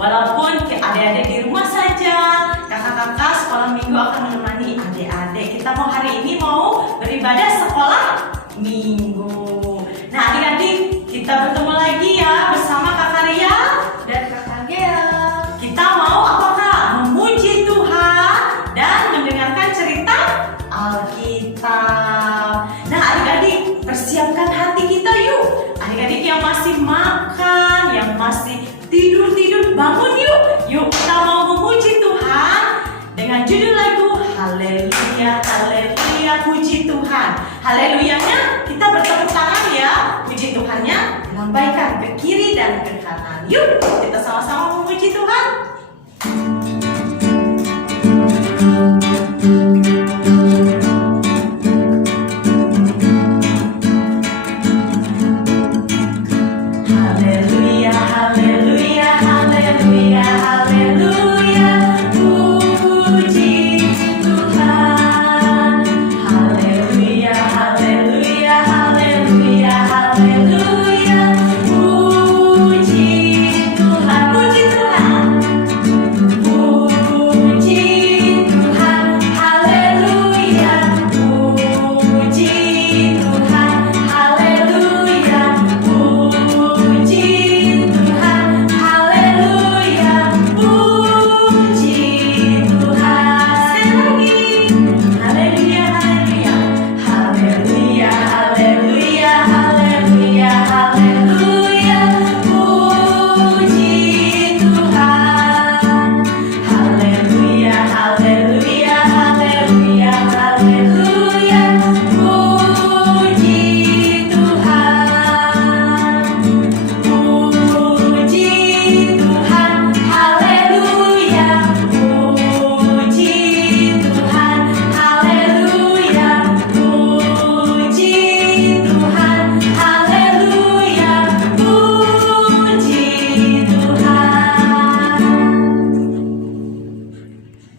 Walaupun adik-adik di rumah saja, kakak-kakak sekolah minggu akan menemani adik-adik. Kita hari ini mau beribadah sekolah minggu. Nah adik-adik, kita bertemu lagi ya bersama Kakak Ria dan Kakak Gea. Kita mau apakah? Memuji Tuhan dan mendengarkan cerita Alkitab. Nah adik-adik, persiapkan hati kita yuk. Adik-adik yang masih makan, yang masih tidur-tidur, bangun yuk. Yuk kita mau memuji Tuhan dengan judul lagu Haleluya, Haleluya, puji Tuhan. Haleluyanya kita bertepuk tangan ya. Puji Tuhannya lambaikan ke kiri dan ke kanan. Yuk kita sama-sama memuji Tuhan. Haleluya, haleluya, haleluya, haleluya, puji Tuhan. Haleluya, haleluya, haleluya, haleluya, puji Tuhan. Puji Tuhan. Puji Tuhan. Haleluya, puji Tuhan. Haleluya, puji Tuhan, haleluya, puji Tuhan. Sekali lagi, haleluya, haleluya, haleluya, haleluya, haleluya, puji Tuhan. Haleluya, haleluya, haleluya, haleluya, puji Tuhan. Puji Tuhan, haleluya, puji Tuhan, haleluya, puji Tuhan, haleluya, puji Tuhan.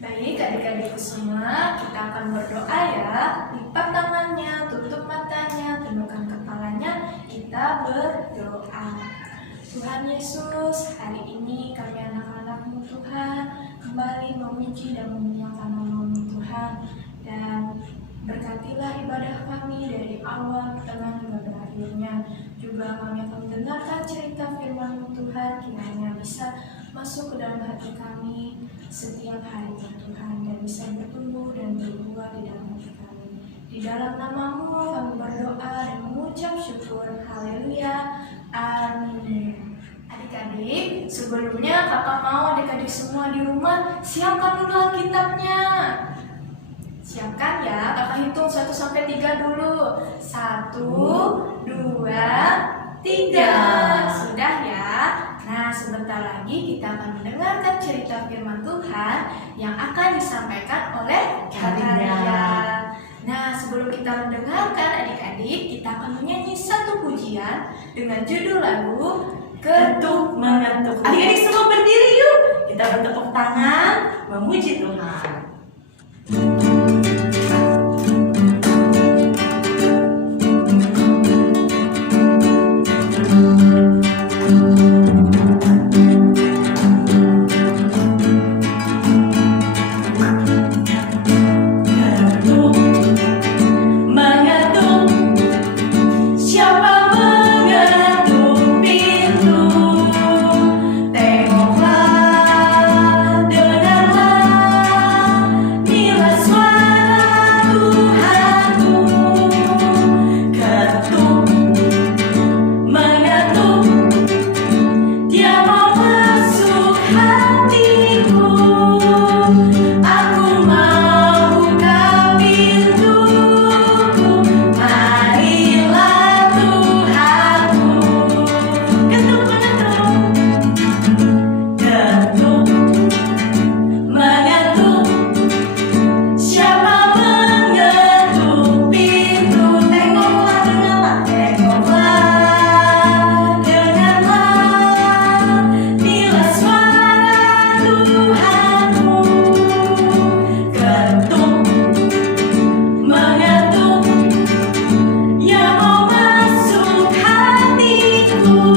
Baik adik-adikku semua, kita akan berdoa ya. Lipat tangannya, tutup matanya, tundukkan kepalanya. Kita berdoa. Tuhan Yesus, hari ini kami anak-anak-Mu Tuhan kembali memuji dan memuliakan nama-Mu Tuhan, dan berkatilah ibadah kami dari awal, tengah, hingga berakhirnya. Juga kami akan mendengarkan cerita firman-Mu Tuhan, kiranya bisa masuk ke dalam hati kami setiap harinya Tuhan, dan bisa bertumbuh dan berbuah di dalam hati kami. Di dalam nama-Mu kami berdoa dan mengucap syukur. Haleluya. Amin. Adik-adik, sebelumnya kakak mau adik-adik semua di rumah siapkan dulu Alkitabnya. Siapkan ya, kakak hitung 1-3 dulu. 1, 2, 3. Sudah ya. Nah, sebentar lagi kita akan mendengarkan cerita firman Tuhan yang akan disampaikan oleh Kakak Ria. Nah, sebelum kita mendengarkan adik-adik, kita akan menyanyi satu pujian dengan judul lagu Ketuk mengetuk. Adik-adik semua berdiri yuk. Kita bertepuk tangan memuji Tuhan. Ketuk mengetuk, siapa mengetuk pintu? Tengoklah, dengarlah, inilah suara hatiku, aku mau buka pintuku, marilah Tuhanku. Ketuk mengetuk, siapa mengetuk pintu? Tengoklah, bila suara Tuhanmu. Ketuk, mengetuk, yang mau masuk hatiku,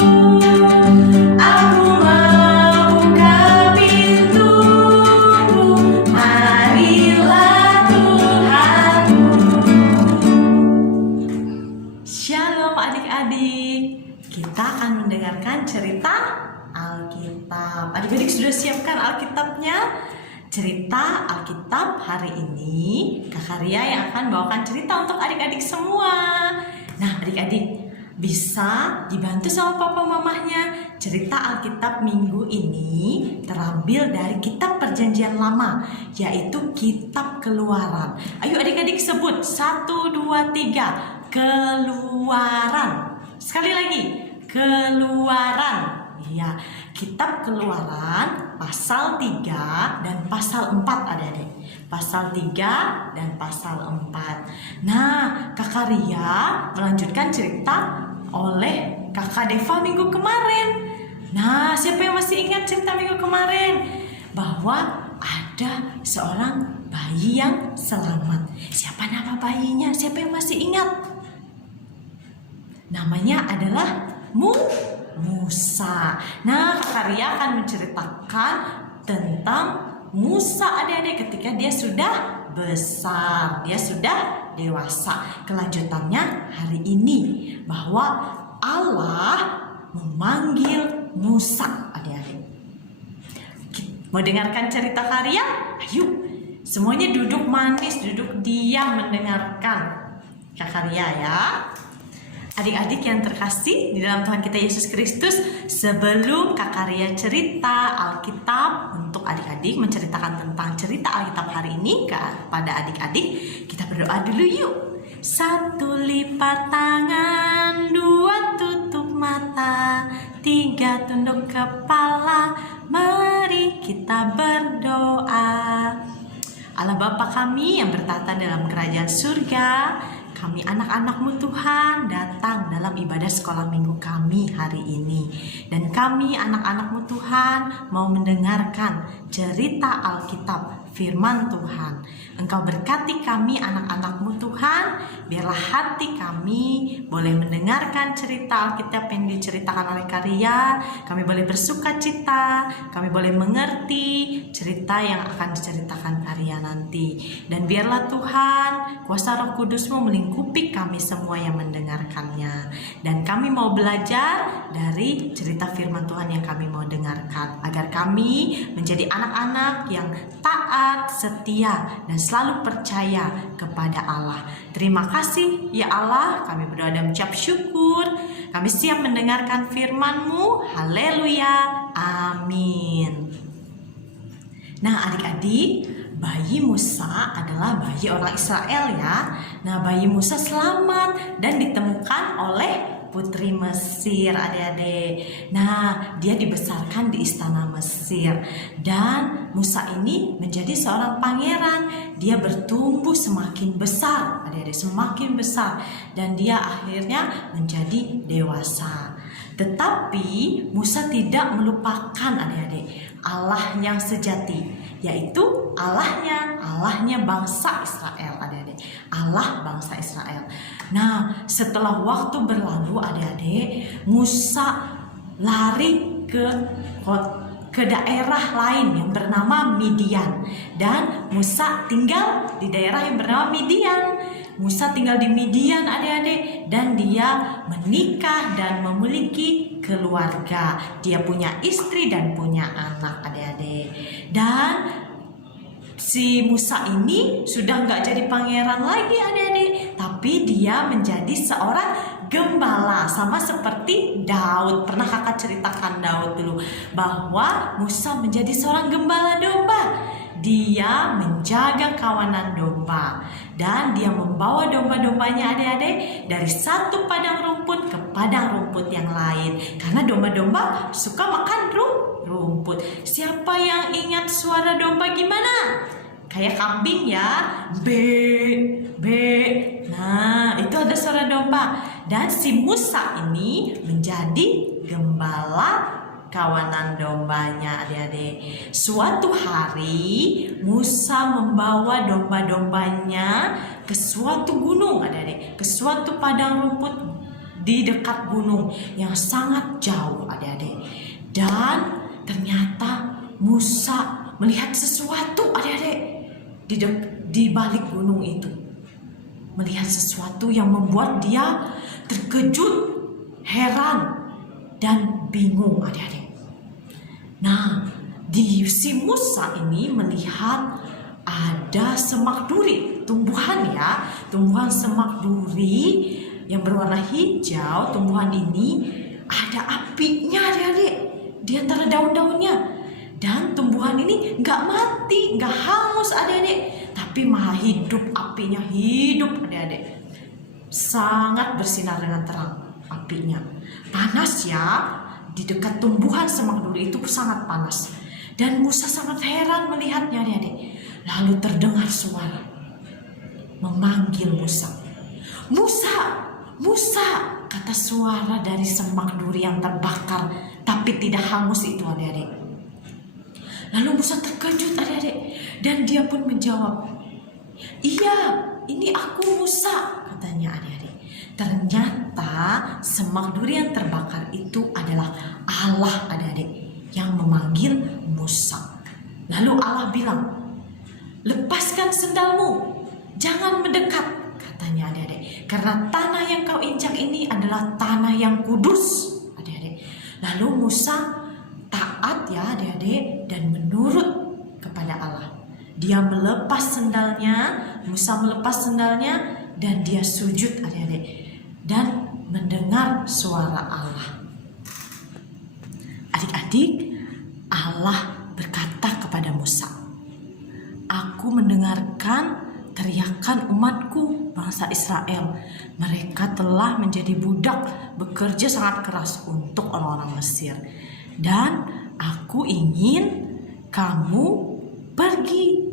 aku mau buka pintuku, marilah Tuhanku. Shalom adik-adik, kita akan mendengarkan cerita Alkitab. Adik-adik sudah siapkan Alkitabnya? Cerita Alkitab hari ini Kak Ria yang akan bawakan cerita untuk adik-adik semua. Nah adik-adik bisa dibantu sama papa mamahnya. Cerita Alkitab minggu ini terambil dari kitab Perjanjian Lama, yaitu kitab Keluaran. Ayo adik-adik sebut 1, 2, 3. Keluaran. Sekali lagi, Keluaran. Iya, kitab Keluaran pasal 3 dan pasal 4 adik-adik. Pasal 3 dan pasal 4. Nah, Kakak Ria melanjutkan cerita oleh Kakak Deva minggu kemarin. Nah, siapa yang masih ingat cerita minggu kemarin? Bahwa ada seorang bayi yang selamat. Siapa nama bayinya? Siapa yang masih ingat? Namanya adalah Musa. Nah, Kak Ria akan menceritakan tentang Musa adik-adik ketika dia sudah besar, dia sudah dewasa. Kelanjutannya hari ini bahwa Allah memanggil Musa adik-adik. Mau dengarkan cerita Kak Ria? Ayo, semuanya duduk manis, duduk diam mendengarkan Kak Ria ya. Adik-adik yang terkasih di dalam Tuhan kita Yesus Kristus, sebelum Kak Ria cerita Alkitab untuk adik-adik, menceritakan tentang cerita Alkitab hari ini kepada adik-adik, kita berdoa dulu yuk. 1 lipat tangan, 2 tutup mata, 3 tunduk kepala, mari kita berdoa. Allah Bapa kami yang bertata dalam kerajaan surga, kami anak-anak-Mu Tuhan datang dalam ibadah sekolah minggu kami hari ini. Dan kami anak-anak-Mu Tuhan mau mendengarkan cerita Alkitab, firman Tuhan. Engkau berkati kami anak-anak-Mu Tuhan, biarlah hati kami boleh mendengarkan cerita Alkitab yang diceritakan oleh Kak Ria. Kami boleh bersuka cita, kami boleh mengerti cerita yang akan diceritakan Kak Ria nanti. Dan biarlah Tuhan, kuasa Roh Kudus-Mu melingkupi kami semua yang mendengarkannya. Dan kami mau belajar dari cerita firman Tuhan yang kami mau dengarkan, agar kami menjadi anak-anak yang taat, setia, dan selalu percaya kepada Allah. Terima kasih ya Allah, kami berdoa dan mengucap syukur. Kami siap mendengarkan firman-Mu. Haleluya, amin. Nah adik-adik, bayi Musa adalah bayi orang Israel ya. Nah bayi Musa selamat dan ditemukan oleh putri Mesir adik-adik. Nah dia dibesarkan di istana Mesir. Dan Musa ini menjadi seorang pangeran. Dia bertumbuh semakin besar adik-adik, semakin besar. Dan dia akhirnya menjadi dewasa. Tetapi Musa tidak melupakan adik-adik Allah yang sejati, yaitu Allahnya bangsa Israel adik-adik. Allah bangsa Israel. Nah setelah waktu berlalu adik-adik, Musa lari ke daerah lain yang bernama Midian. Dan Musa tinggal di daerah yang bernama Midian. Musa tinggal di Midian adik-adik, dan dia menikah dan memiliki keluarga. Dia punya istri dan punya anak adik-adik. Dan si Musa ini sudah nggak jadi pangeran lagi adik-adik, tapi dia menjadi seorang gembala, sama seperti Daud. Pernah kakak ceritakan Daud dulu bahwa Musa menjadi seorang gembala domba. Dia menjaga kawanan domba dan dia membawa domba-dombanya adik-adik dari satu padang rumput ke padang rumput yang lain, karena domba-domba suka makan rumput. Siapa yang ingat suara domba gimana? Kayak kambing ya, be. Nah, itu ada suara domba. Dan si Musa ini menjadi gembala kawanan dombanya adik-adik. Suatu hari Musa membawa domba-dombanya ke suatu gunung adik-adik, ke suatu padang rumput di dekat gunung yang sangat jauh adik-adik. Dan ternyata Musa melihat sesuatu adik-adik di balik gunung itu. Melihat sesuatu yang membuat dia terkejut, heran, dan bingung adik-adik. Nah, si Musa ini melihat ada semak duri, tumbuhan semak duri yang berwarna hijau. Tumbuhan ini ada apinya adik-adik di antara daun-daunnya. Dan tumbuhan ini nggak mati, nggak hangus adik-adik, tapi malah hidup, apinya hidup adik-adik. Sangat bersinar dengan terang apinya. Panas ya, di dekat tumbuhan semak duri itu sangat panas. Dan Musa sangat heran melihatnya adik-adik. Lalu terdengar suara memanggil Musa. Musa, kata suara dari semak duri yang terbakar tapi tidak hangus itu adik-adik. Lalu Musa terkejut adik-adik, dan dia pun menjawab, "Iya, ini aku Musa," katanya adik-adik. Ternyata semak duri yang terbakar itu adalah Allah adik-adik yang memanggil Musa. Lalu Allah bilang, "Lepaskan sendalmu, jangan mendekat," katanya adik-adik, "karena tanah yang kau injak ini adalah tanah yang kudus," adik-adik. Lalu Musa taat ya adik-adik dan menurut kepada Allah. Dia Musa melepas sendalnya dan dia sujud adik-adik dan mendengar suara Allah. Adik-adik, Allah berkata kepada Musa, "Aku mendengarkan teriakan umatku, bangsa Israel. Mereka telah menjadi budak, bekerja sangat keras untuk orang-orang Mesir. Dan aku ingin kamu pergi.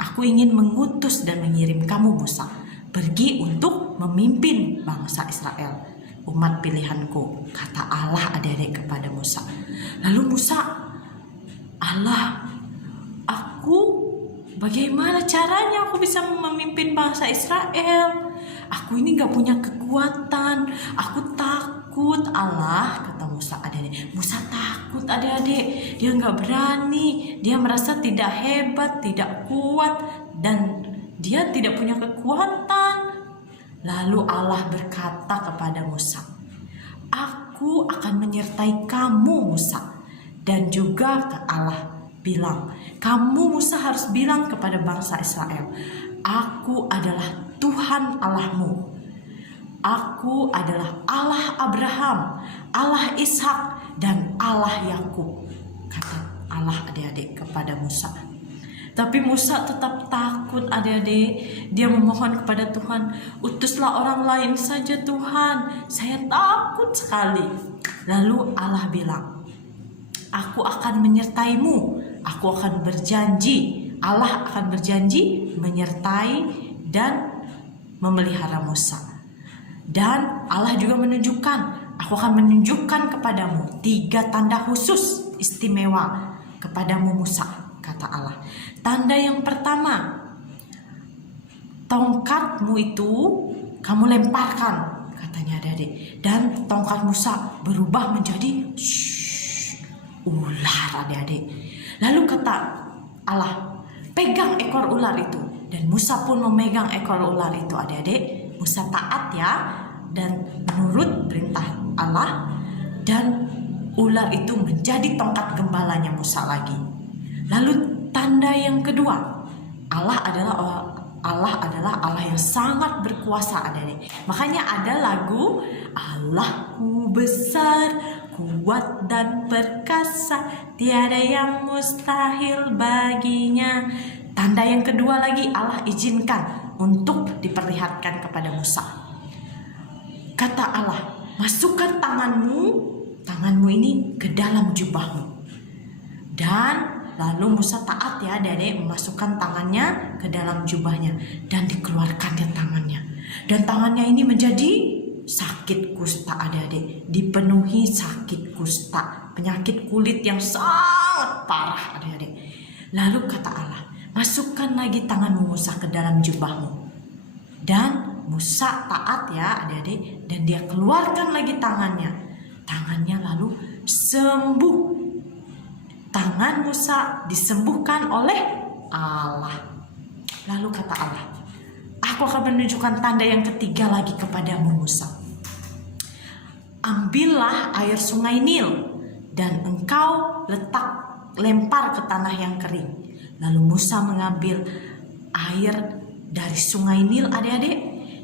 Aku ingin mengutus dan mengirim kamu Musa pergi untuk memimpin bangsa Israel, umat pilihanku," kata Allah adik-adik kepada Musa. Lalu Allah, bagaimana caranya aku bisa memimpin bangsa Israel? Aku ini gak punya kekuatan, aku takut Allah, kata Musa adik-adik. Musa takut adik-adik, dia gak berani, dia merasa tidak hebat, tidak kuat, dan dia tidak punya kekuatan. Lalu Allah berkata kepada Musa, "Aku akan menyertai kamu Musa." Dan juga Allah bilang, "Kamu Musa harus bilang kepada bangsa Israel, aku adalah Tuhan Allahmu. Aku adalah Allah Abraham, Allah Ishak, dan Allah Yakub," kata Allah adik-adik kepada Musa. Tapi Musa tetap takut adik-adik. Dia memohon kepada Tuhan, "Utuslah orang lain saja Tuhan, saya takut sekali." Lalu Allah bilang, "Aku akan menyertaimu, aku akan berjanji." Allah akan berjanji menyertai dan memelihara Musa. Dan Allah juga menunjukkan, "Aku akan menunjukkan kepadamu 3 tanda khusus istimewa kepadamu Musa," kata Allah. Tanda yang pertama, tongkatmu itu kamu lemparkan, katanya adik-adik. Dan tongkat Musa berubah menjadi ular adik-adik. Lalu kata Allah, "Pegang ekor ular itu." Dan Musa pun memegang ekor ular itu adik-adik. Musa taat ya, dan menurut perintah Allah. Dan ular itu menjadi tongkat gembalanya Musa lagi. Lalu tanda yang kedua, Allah Allah adalah Allah yang sangat berkuasa, adik-adik. Makanya ada lagu Allahku besar, kuat dan perkasa, tiada yang mustahil baginya. Tanda yang kedua lagi, Allah izinkan untuk diperlihatkan kepada Musa. Kata Allah, masukkan tanganmu ini ke dalam jubahmu. Dan lalu Musa taat ya adik-adik, memasukkan tangannya ke dalam jubahnya dan dikeluarkannya tangannya. Dan tangannya ini menjadi sakit kusta adik-adik, dipenuhi sakit kusta, penyakit kulit yang sangat parah adik-adik. Lalu kata Allah, masukkan lagi tanganmu Musa ke dalam jubahmu. Dan Musa taat ya adik-adik, dan dia keluarkan lagi tangannya. Tangannya lalu sembuh. Tangan Musa disembuhkan oleh Allah. Lalu kata Allah, aku akan menunjukkan tanda yang ketiga lagi kepadamu Musa. Ambillah air sungai Nil dan engkau lempar ke tanah yang kering. Lalu Musa mengambil air dari sungai Nil adik-adik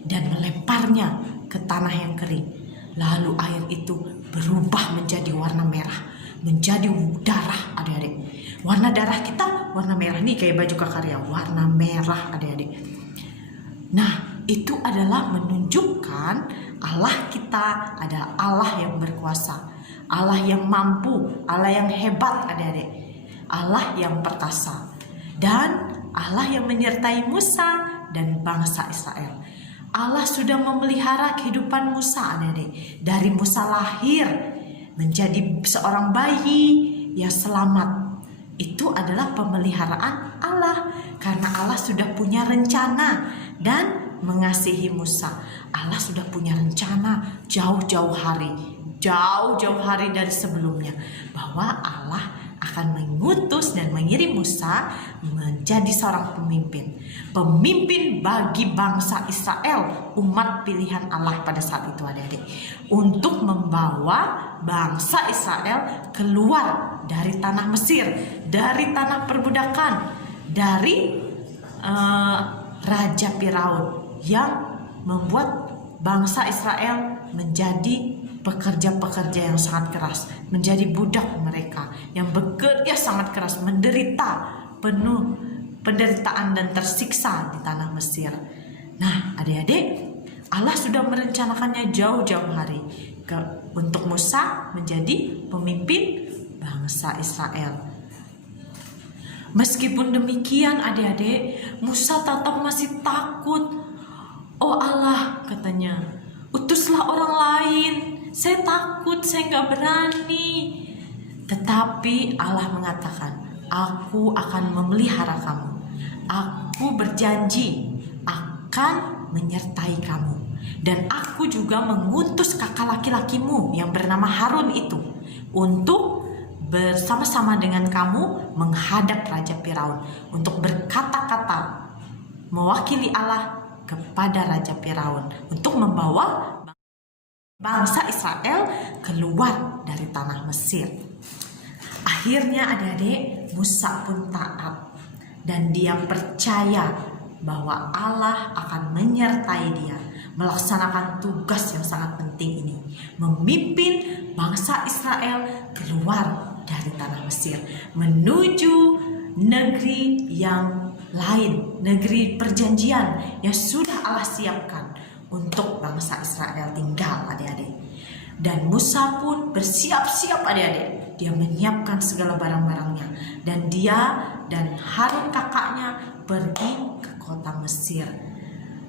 dan melemparnya ke tanah yang kering. Lalu air itu berubah menjadi warna merah, menjadi darah adik-adik. Warna darah kita warna merah nih, kayak baju Kakarya warna merah adik-adik. Nah, itu adalah menunjukkan Allah kita adalah Allah yang berkuasa, Allah yang mampu, Allah yang hebat adik-adik, Allah yang perkasa, dan Allah yang menyertai Musa dan bangsa Israel. Allah sudah memelihara kehidupan Musa adik-adik. Dari Musa lahir menjadi seorang bayi yang selamat, itu adalah pemeliharaan Allah, karena Allah sudah punya rencana dan mengasihi Musa. Allah sudah punya rencana jauh-jauh hari dari sebelumnya, bahwa Allah akan mengutus dan mengirim Musa menjadi seorang pemimpin bagi bangsa Israel, umat pilihan Allah pada saat itu adik-adik, untuk membawa bangsa Israel keluar dari tanah Mesir, dari tanah perbudakan, dari Raja Firaun yang membuat bangsa Israel menjadi pekerja-pekerja yang sangat keras, menjadi budak mereka yang bekerja sangat keras, menderita penuh penderitaan dan tersiksa di tanah Mesir. Nah adik-adik, Allah sudah merencanakannya jauh-jauh hari untuk Musa menjadi pemimpin bangsa Israel. Meskipun demikian adik-adik, Musa tetap masih takut. Oh Allah, katanya, utuslah orang lain. Saya takut, saya nggak berani. Tetapi Allah mengatakan, aku akan memelihara kamu. Aku berjanji akan menyertai kamu. Dan aku juga mengutus kakak laki-lakimu yang bernama Harun itu untuk bersama-sama dengan kamu menghadap Raja Firaun, untuk berkata-kata mewakili Allah kepada Raja Firaun, untuk membawa bangsa Israel keluar dari tanah Mesir. Akhirnya adik-adik, Musa pun taat dan dia percaya bahwa Allah akan menyertai dia melaksanakan tugas yang sangat penting ini, memimpin bangsa Israel keluar dari tanah Mesir menuju negeri yang lain, negeri perjanjian yang sudah Allah siapkan untuk bangsa Israel tinggal adik-adik. Dan Musa pun bersiap-siap adik-adik. Dia menyiapkan segala barang-barangnya, dan dia dan Harun kakaknya pergi ke kota Mesir.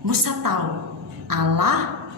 Musa tahu Allah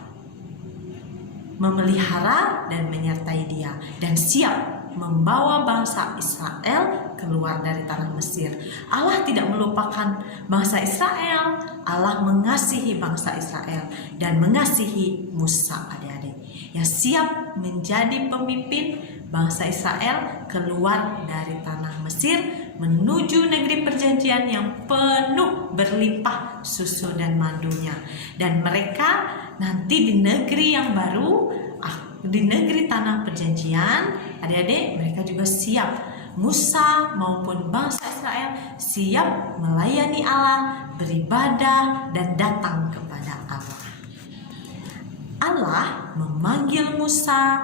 memelihara dan menyertai dia, dan siap membawa bangsa Israel keluar dari tanah Mesir. Allah tidak melupakan bangsa Israel. Allah mengasihi bangsa Israel dan mengasihi Musa adik-adik, yang siap menjadi pemimpin bangsa Israel keluar dari tanah Mesir menuju negeri perjanjian yang penuh berlimpah susu dan madunya. Dan mereka nanti di negeri yang baru, di negeri tanah perjanjian, adik-adik, mereka juga siap Musa maupun bangsa Israel siap melayani Allah, beribadah, dan datang kepada Allah. Allah memanggil Musa,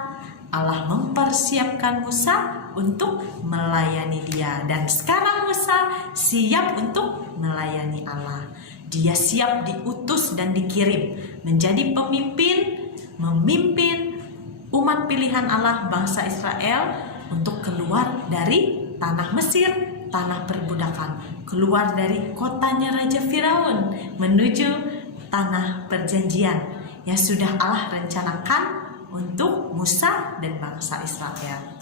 Allah mempersiapkan Musa untuk melayani dia. Dan sekarang Musa siap untuk melayani Allah. Dia siap diutus dan dikirim menjadi pemimpin, memimpin umat pilihan Allah bangsa Israel untuk keluar dari tanah Mesir, tanah perbudakan, keluar dari kotanya Raja Firaun menuju tanah perjanjian yang sudah Allah rencanakan untuk Musa dan bangsa Israel.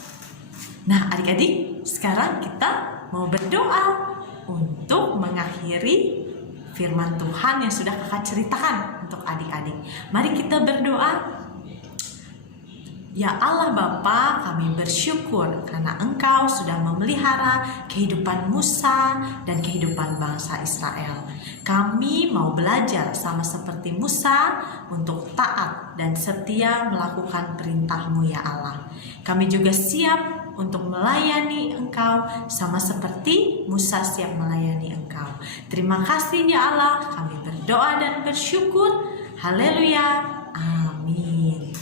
Nah, adik-adik, sekarang kita mau berdoa untuk mengakhiri firman Tuhan yang sudah kakak ceritakan untuk adik-adik. Mari kita berdoa. Ya Allah Bapa, kami bersyukur karena Engkau sudah memelihara kehidupan Musa dan kehidupan bangsa Israel. Kami mau belajar sama seperti Musa untuk taat dan setia melakukan perintah-Mu ya Allah. Kami juga siap untuk melayani Engkau sama seperti Musa siap melayani Engkau. Terima kasih ya Allah, kami berdoa dan bersyukur. Haleluya, amin.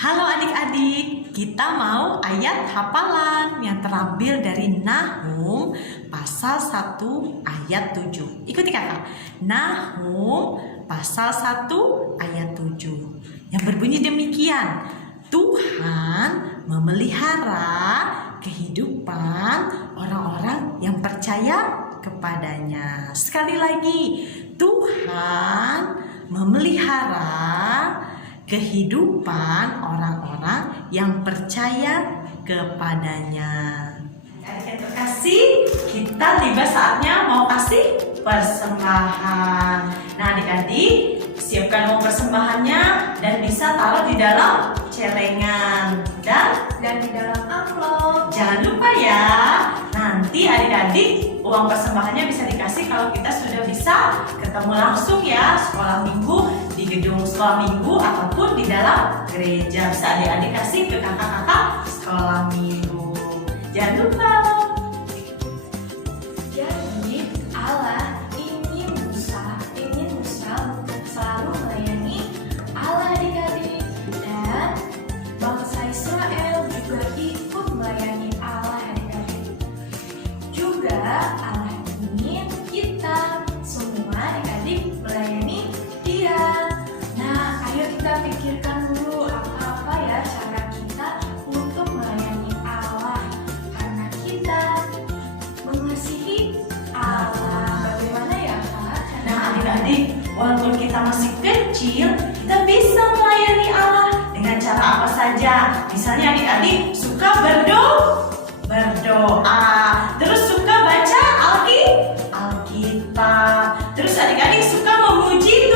Halo adik-adik, kita mau ayat hafalan yang terambil dari Nahum pasal 1 ayat 7. Ikuti kakak. Nahum pasal 1 ayat 7 yang berbunyi demikian. Tuhan memelihara kehidupan orang-orang yang percaya kepadanya. Sekali lagi, Tuhan memelihara kehidupan orang-orang yang percaya kepadanya. Adik-adik terkasih, kita tiba saatnya mau kasih persembahan. Nah adik-adik, siapkan uang persembahannya dan bisa taruh di dalam celengan dan di dalam amplop. Jangan lupa ya, nanti adik-adik uang persembahannya bisa dikasih kalau kita sudah bisa ketemu langsung ya, sekolah minggu di gedung sekolah minggu ataupun di dalam gereja. Bisa adik-adik kasih ke kakak-kakak sekolah minggu. Jangan lupa. Jadi Allah ingin Musa selalu melayani Allah adik-adik, dan bangsa Israel juga ikut melayani Allah adik-adik. Juga Allah ingin kita semua adik-adik melayani Dia. Nah, ayo kita pikirkan dulu apa ya cara kita untuk melayani Allah, karena kita mengasihi Allah. Bagaimana ya Kak? Nah adik-adik, walaupun kita masih kecil, kita bisa melayani Allah dengan cara apa saja. Misalnya adik-adik suka berdoa, terus suka baca Alkitab, terus adik-adik suka memuji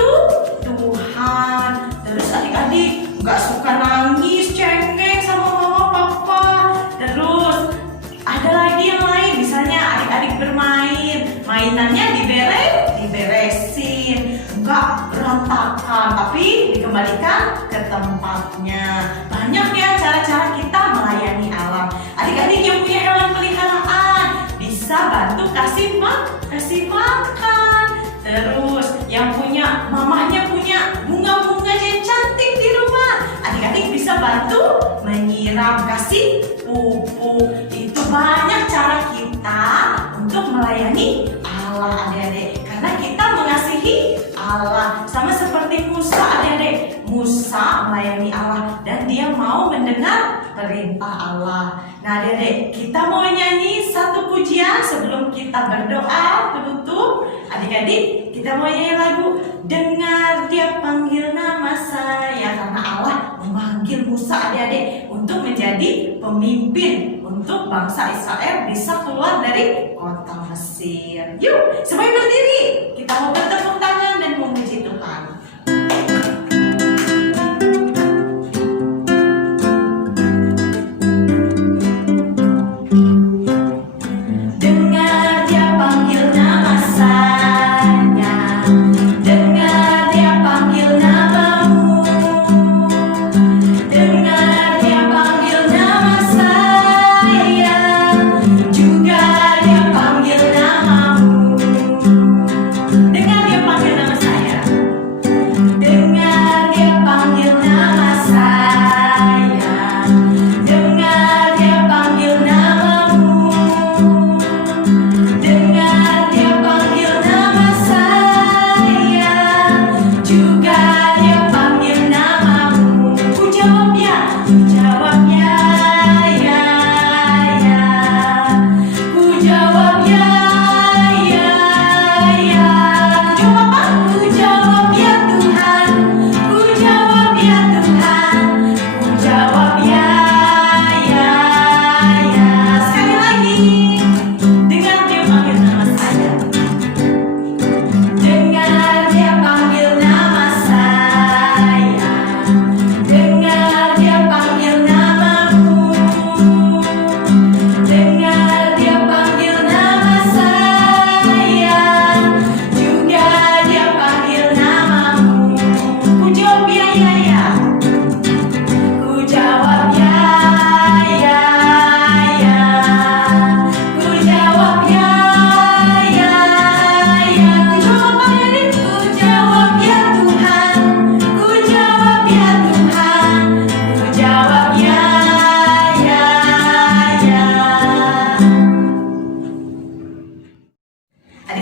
Tuhan, terus adik-adik nggak suka nangis, cengeng sama mama papa. Terus ada lagi yang lain, misalnya adik-adik bermain, mainannya diberesin, nggak berantakan, tapi dikembalikan ke tempatnya. Banyak ya cara-cara kita melayani Allah. Adik-adik yang punya hewan peliharaan bisa bantu kasih makan. Terus yang punya mamahnya punya bunga-bunga yang cantik di rumah, adik-adik bisa bantu menyiram, kasih pupuk. Itu banyak cara kita untuk melayani Allah adik-adik, karena kita mengasihi Allah. Sama seperti Musa adik-adik, Musa melayani Allah dan dia mau mendengar perintah Allah. Nah adik-adik, kita mau nyanyi satu pujian sebelum kita berdoa penutup. Adik-adik, kita mau nyanyi lagu Dengar Dia Panggil Nama Saya, karena Allah memanggil Musa adik-adik untuk menjadi pemimpin untuk bangsa Israel bisa keluar dari kota Mesir. Yuk, semuanya berdiri. Kita mau bertepuk tangan dan memuji Tuhan. Dengar Dia panggil nama saya, dengar Dia panggil namamu, dengar Dia panggil nama saya.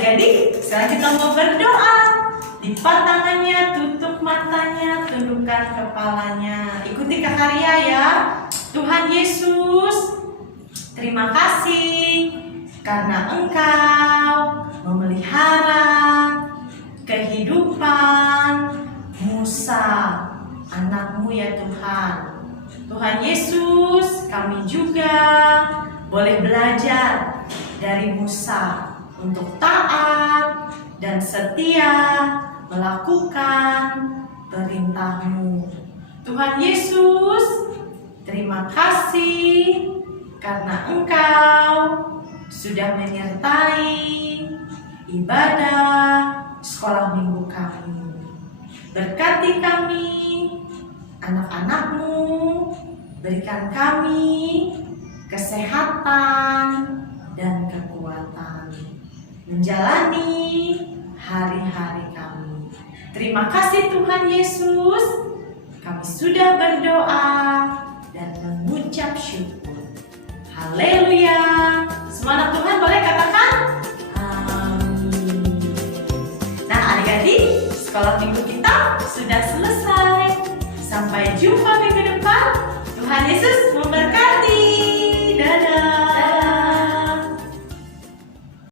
adik-adik, sekarang kita mau berdoa. Lipat tangannya, tutup matanya, tundukkan kepalanya. Ikuti Kak Karya ya. Tuhan Yesus, terima kasih karena Engkau memelihara kehidupan Musa, anak-Mu ya Tuhan. Tuhan Yesus, kami juga boleh belajar dari Musa untuk taat dan setia melakukan perintah-Mu. Tuhan Yesus, terima kasih karena Engkau sudah menyertai ibadah sekolah minggu kami. Berkati kami, anak-anak-Mu, berikan kami kesehatan dan kekuatan menjalani hari-hari kami. Terima kasih Tuhan Yesus, kami sudah berdoa dan mengucap syukur. Haleluya. Semua anak Tuhan boleh katakan amin. Nah adik-adik, sekolah minggu kita sudah selesai. Sampai jumpa minggu depan. Tuhan Yesus